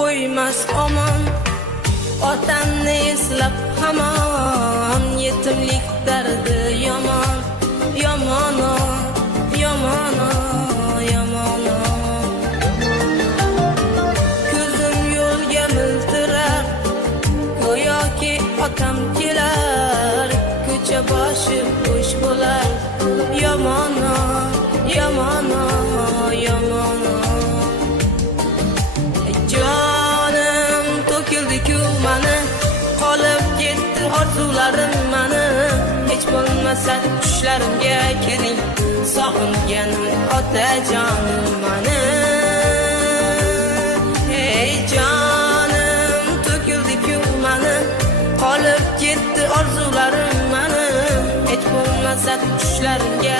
qo'ymas omon. Otamni eslab hamon, yetimlik dardi yomon, yomon, yomon, yomon. Ko'zim yo'lga miltirar, go'yoki otam kelar, ko'cha boshi bo'sh bo'lar, yomon, yomon, yomon. Jonim to'kildi-ku mani, qolib ketdi orzularim mani. Hech bo'lmasa tushlarimga keling, sog'inganim otajonim mani. Ey jonim to'kildi-ku mani, qolib ketdi orzularim mani. Hech bo'lmasa tushlarimga